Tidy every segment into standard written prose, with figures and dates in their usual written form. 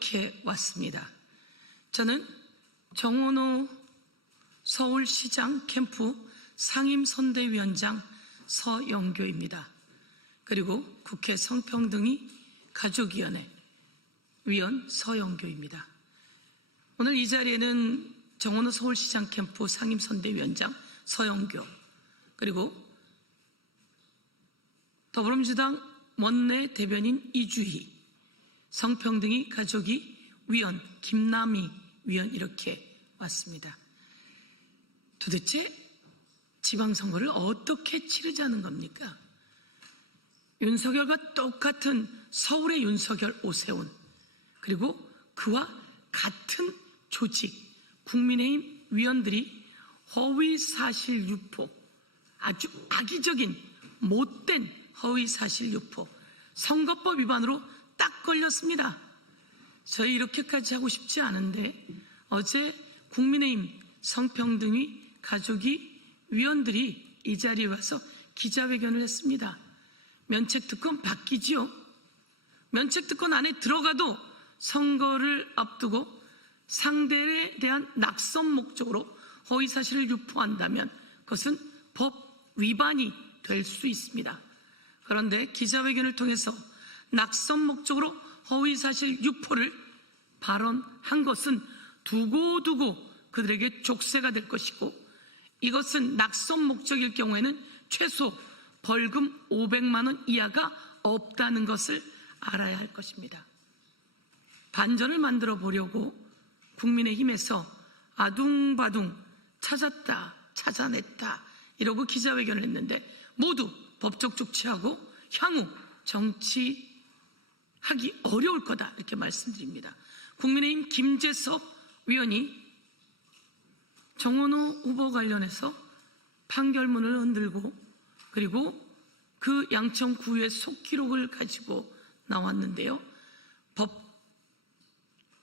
이렇게 왔습니다. 저는 정원호 서울시장 캠프 상임선대위원장 서영교입니다. 그리고 국회 성평등위 가족위원회 위원 서영교입니다. 오늘 이 자리에는 정원호 서울시장 캠프 상임선대위원장 서영교, 그리고 더불어민주당 원내 대변인 이주희, 성평등위 가족위 위원 김남희 위원 이렇게 왔습니다. 도대체 지방선거를 어떻게 치르자는 겁니까? 윤석열과 똑같은 서울의 윤석열 오세훈, 그리고 그와 같은 조직 국민의힘 위원들이 허위사실 유포, 아주 악의적인 못된 허위사실 유포, 선거법 위반으로 딱 걸렸습니다. 저희 이렇게까지 하고 싶지 않은데 어제 국민의힘 성평등위 가족위 위원들이 이 자리에 와서 기자회견을 했습니다. 면책특권 바뀌지요. 면책특권 안에 들어가도 선거를 앞두고 상대에 대한 낙선 목적으로 허위사실을 유포한다면 그것은 법 위반이 될 수 있습니다. 그런데 기자회견을 통해서 낙선 목적으로 허위사실 유포를 발언한 것은 두고두고 그들에게 족쇄가 될 것이고, 이것은 낙선 목적일 경우에는 최소 벌금 500만 원 이하가 없다는 것을 알아야 할 것입니다. 반전을 만들어 보려고 국민의힘에서 아둥바둥 찾았다, 찾아냈다 이러고 기자회견을 했는데 모두 법적 조치하고 향후 정치하기 어려울 거다 이렇게 말씀드립니다. 국민의힘 김재섭 위원이 정원호 후보 관련해서 판결문을 흔들고 그리고 그 양천구의 속기록을 가지고 나왔는데요.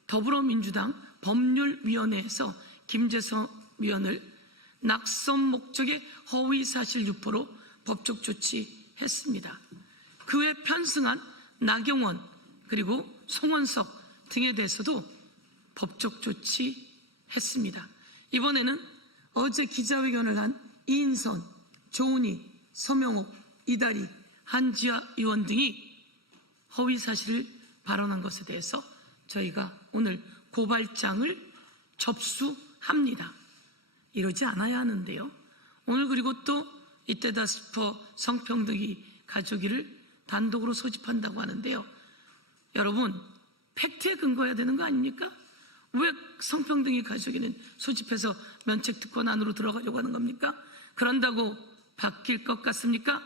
더불어민주당 법률위원회에서 김재섭 위원을 낙선 목적의 허위사실 유포로 법적 조치했습니다. 그 외 편승한 나경원 그리고 송원석 등에 대해서도 법적 조치했습니다. 이번에는 어제 기자회견을 한 이인선, 조은희, 서명옥, 이다리, 한지아 의원 등이 허위사실을 발언한 것에 대해서 저희가 오늘 고발장을 접수합니다. 이러지 않아야 하는데요. 오늘 그리고 또 이때다 싶어 성평등위 가족위를 단독으로 소집한다고 하는데요. 여러분, 팩트에 근거해야 되는 거 아닙니까? 왜 성평등위 가족위는 소집해서 면책특권 안으로 들어가려고 하는 겁니까? 그런다고 바뀔 것 같습니까?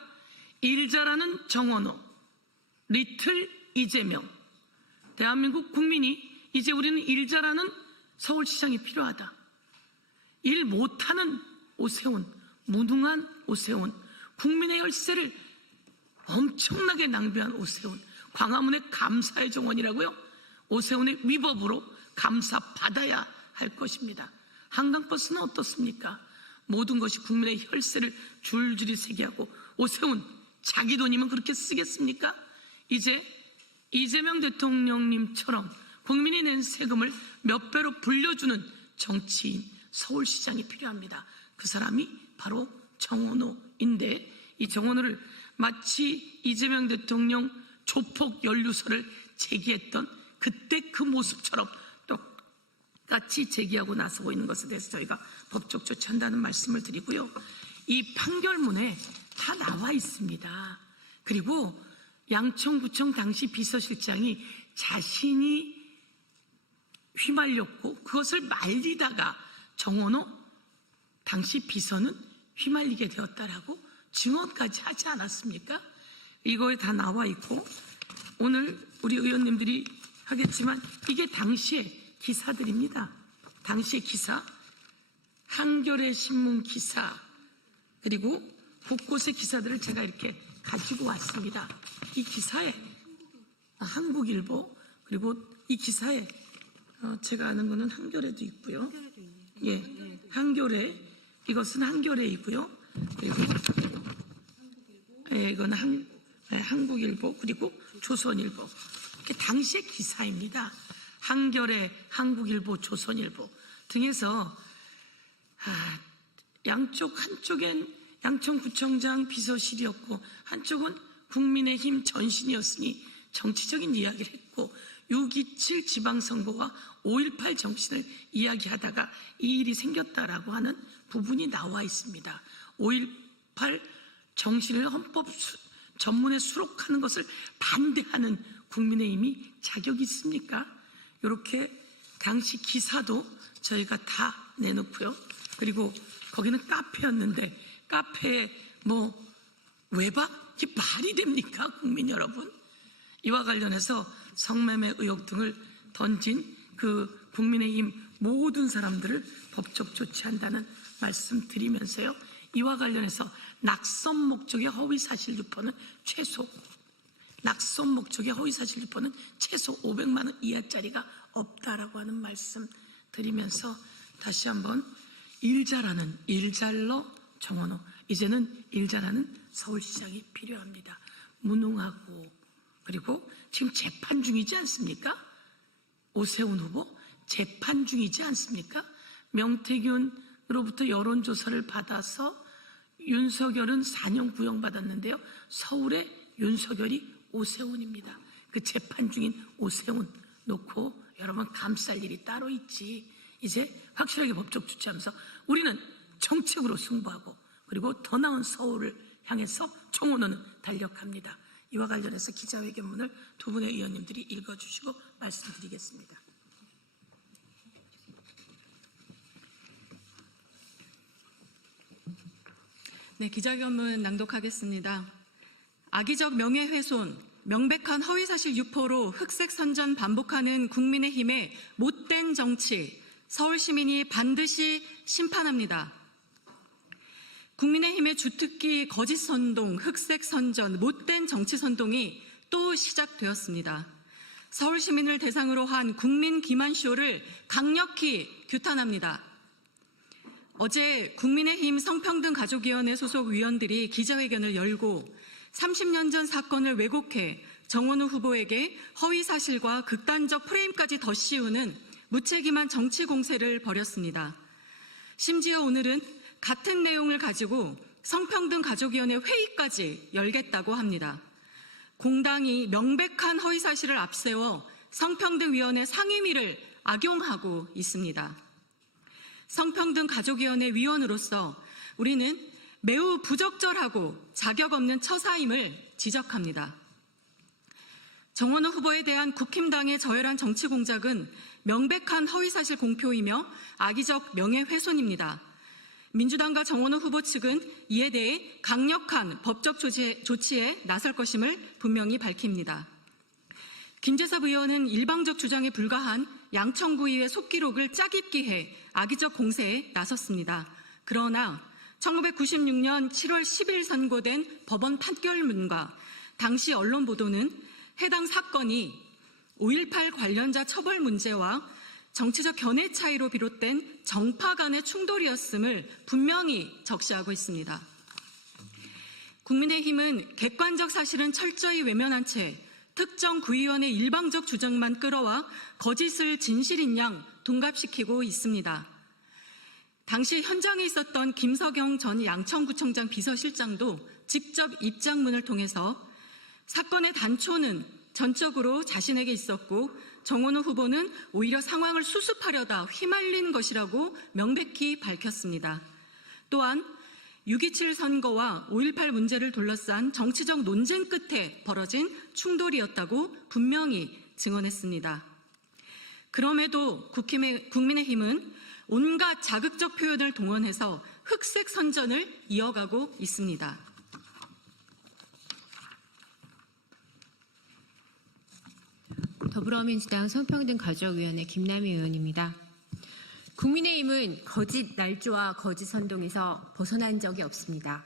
일 잘하는 정원호, 리틀 이재명, 대한민국 국민이 이제 우리는 일 잘하는 서울시장이 필요하다. 일 못하는 오세훈, 무능한 오세훈, 국민의 열세를 엄청나게 낭비한 오세훈, 광화문의 감사의 정원이라고요? 오세훈의 위법으로 감사받아야 할 것입니다. 한강버스는 어떻습니까? 모든 것이 국민의 혈세를 줄줄이 세게 하고, 오세훈 자기 돈이면 그렇게 쓰겠습니까? 이제 이재명 대통령님처럼 국민이 낸 세금을 몇 배로 불려주는 정치인, 서울시장이 필요합니다. 그 사람이 바로 정원호인데, 이 정원호를 마치 이재명 대통령 조폭 연루설을 제기했던 그때 그 모습처럼 똑같이 제기하고 나서고 있는 것에 대해서 저희가 법적 조치한다는 말씀을 드리고요. 이 판결문에 다 나와 있습니다. 그리고 양천구청 당시 비서실장이 자신이 휘말렸고 그것을 말리다가 정원호 당시 비서는 휘말리게 되었다라고 증언까지 하지 않았습니까? 이거에 다 나와 있고, 오늘 우리 의원님들이 하겠지만 이게 당시의 기사들입니다. 당시의 기사, 한겨레 신문 기사, 그리고 곳곳의 기사들을 제가 이렇게 가지고 왔습니다. 이 기사에 한국일보, 그리고 이 기사에 제가 아는 거는 한겨레도 있고요. 예, 한겨레, 이것은 한겨레이고요. 그리고 예, 이건 한국일보, 그리고 조선일보. 이게 당시의 기사입니다. 한겨레, 한국일보, 조선일보 등에서 한쪽엔 양천구청장 비서실이었고 한쪽은 국민의힘 전신이었으니 정치적인 이야기를 했고 6.27 지방선거와 5.18 정신을 이야기하다가 이 일이 생겼다라고 하는 부분이 나와 있습니다. 5.18 정신을 헌법 전문에 수록하는 것을 반대하는 국민의힘이 자격이 있습니까? 이렇게 당시 기사도 저희가 다 내놓고요. 그리고 거기는 카페였는데 카페에 외박? 이게 말이 됩니까? 국민 여러분? 이와 관련해서 성매매 의혹 등을 던진 그 국민의힘 모든 사람들을 법적 조치한다는 말씀 드리면서요. 이와 관련해서 낙선 목적의 허위사실 유포는 최소 500만 원 이하짜리가 없다라고 하는 말씀 드리면서 다시 한번 일잘러 정원호, 이제는 일잘하는 서울시장이 필요합니다. 무능하고 그리고 지금 재판 중이지 않습니까? 오세훈 후보 재판 중이지 않습니까? 명태균으로부터 여론조사를 받아서 윤석열은 4년 구형받았는데요. 서울의 윤석열이 오세훈입니다. 그 재판 중인 오세훈 놓고 여러분 감쌀 일이 따로 있지. 이제 확실하게 법적 조치하면서 우리는 정책으로 승부하고 그리고 더 나은 서울을 향해서 정원호는 달려갑니다. 이와 관련해서 기자회견문을 두 분의 의원님들이 읽어주시고 말씀드리겠습니다. 네, 기자회견문 낭독하겠습니다. 악의적 명예훼손, 명백한 허위사실 유포로 흑색 선전 반복하는 국민의힘의 못된 정치, 서울 시민이 반드시 심판합니다. 국민의힘의 주특기 거짓 선동, 흑색 선전, 못된 정치 선동이 또 시작되었습니다. 서울 시민을 대상으로 한 국민 기만쇼를 강력히 규탄합니다. 어제 국민의힘 성평등가족위원회 소속 위원들이 기자회견을 열고 30년 전 사건을 왜곡해 정원호 후보에게 허위사실과 극단적 프레임까지 덧씌우는 무책임한 정치 공세를 벌였습니다. 심지어 오늘은 같은 내용을 가지고 성평등가족위원회 회의까지 열겠다고 합니다. 공당이 명백한 허위사실을 앞세워 성평등위원회 상임위를 악용하고 있습니다. 성평등가족위원회 위원으로서 우리는 매우 부적절하고 자격 없는 처사임을 지적합니다. 정원호 후보에 대한 국힘당의 저열한 정치 공작은 명백한 허위사실 공표이며 악의적 명예훼손입니다. 민주당과 정원호 후보 측은 이에 대해 강력한 법적 조치에 나설 것임을 분명히 밝힙니다. 김재섭 의원은 일방적 주장에 불과한 양천구의회 속기록을 짜깁기 해 악의적 공세에 나섰습니다. 그러나 1996년 7월 10일 선고된 법원 판결문과 당시 언론 보도는 해당 사건이 5.18 관련자 처벌 문제와 정치적 견해 차이로 비롯된 정파 간의 충돌이었음을 분명히 적시하고 있습니다. 국민의힘은 객관적 사실은 철저히 외면한 채 특정 구의원의 일방적 주장만 끌어와 거짓을 진실인 양 둔갑시키고 있습니다. 당시 현장에 있었던 김석영 전 양천구청장 비서실장도 직접 입장문을 통해서 사건의 단초는 전적으로 자신에게 있었고 정원호 후보는 오히려 상황을 수습하려다 휘말린 것이라고 명백히 밝혔습니다. 또한 6.27 선거와 5.18 문제를 둘러싼 정치적 논쟁 끝에 벌어진 충돌이었다고 분명히 증언했습니다. 그럼에도 국민의힘은 온갖 자극적 표현을 동원해서 흑색 선전을 이어가고 있습니다. 더불어민주당 성평등가족위원회 김남희 의원입니다. 국민의힘은 거짓 날조와 거짓 선동에서 벗어난 적이 없습니다.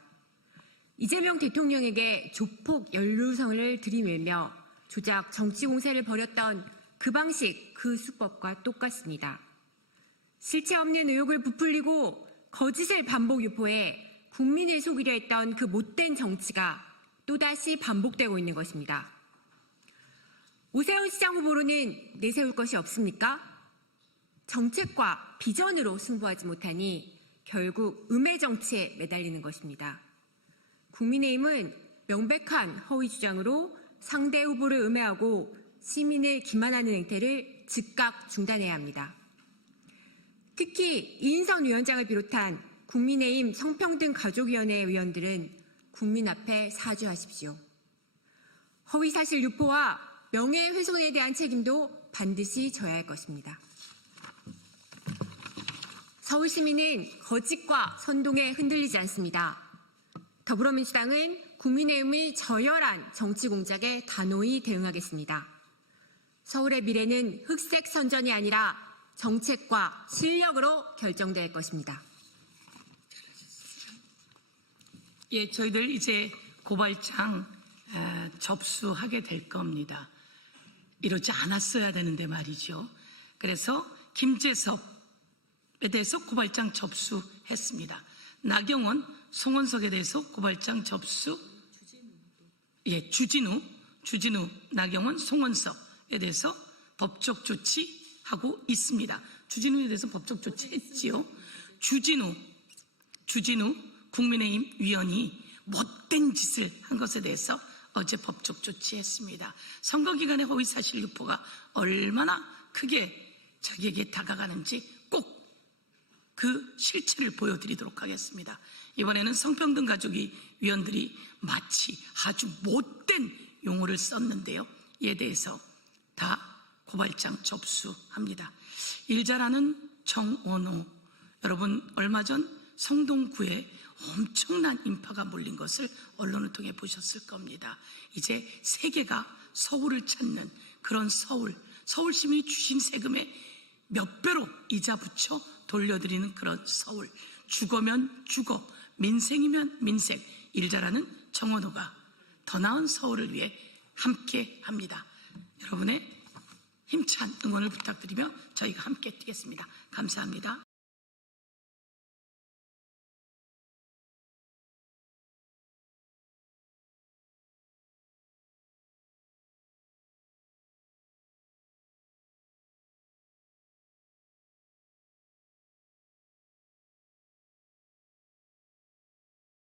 이재명 대통령에게 조폭 연루성을 들이밀며 조작 정치 공세를 벌였던 그 방식, 그 수법과 똑같습니다. 실체 없는 의혹을 부풀리고 거짓을 반복 유포해 국민을 속이려 했던 그 못된 정치가 또다시 반복되고 있는 것입니다. 오세훈 시장 후보로는 내세울 것이 없습니까? 정책과 비전으로 승부하지 못하니 결국 음해 정치에 매달리는 것입니다. 국민의힘은 명백한 허위 주장으로 상대 후보를 음해하고 시민을 기만하는 행태를 즉각 중단해야 합니다. 특히 이인선 위원장을 비롯한 국민의힘 성평등 가족위원회 의원들은 국민 앞에 사죄하십시오. 허위사실 유포와 명예훼손에 대한 책임도 반드시 져야 할 것입니다. 서울 시민은 거짓과 선동에 흔들리지 않습니다. 더불어민주당은 국민의힘의 저열한 정치 공작에 단호히 대응하겠습니다. 서울의 미래는 흑색 선전이 아니라 정책과 실력으로 결정될 것입니다. 예, 저희들 이제 고발장 접수하게 될 겁니다. 이러지 않았어야 되는데 말이죠. 그래서 김재섭에 대해서 고발장 접수했습니다. 나경원, 송원석에 대해서 고발장 접수, 주진우, 나경원, 송원석에 대해서 법적 조치하고 있습니다. 주진우에 대해서 법적 조치했지요. 주진우 국민의힘 위원이 못된 짓을 한 것에 대해서 어제 법적 조치했습니다. 선거 기간에 허위 사실 유포가 얼마나 크게 자기에게 다가가는지 꼭 그 실체를 보여드리도록 하겠습니다. 이번에는 성평등 가족이 위원들이 마치 아주 못된 용어를 썼는데요. 이에 대해서 다 고발장 접수합니다. 일자라는 정원호, 여러분 얼마 전 성동구에 엄청난 인파가 몰린 것을 언론을 통해 보셨을 겁니다. 이제 세계가 서울을 찾는 그런 서울 시민이 주신 세금에 몇 배로 이자 붙여 돌려드리는 그런 서울, 죽으면 죽어, 민생이면 민생, 일자라는 정원호가 더 나은 서울을 위해 함께 합니다. 여러분의 힘찬 응원을 부탁드리며 저희가 함께 뛰겠습니다. 감사합니다.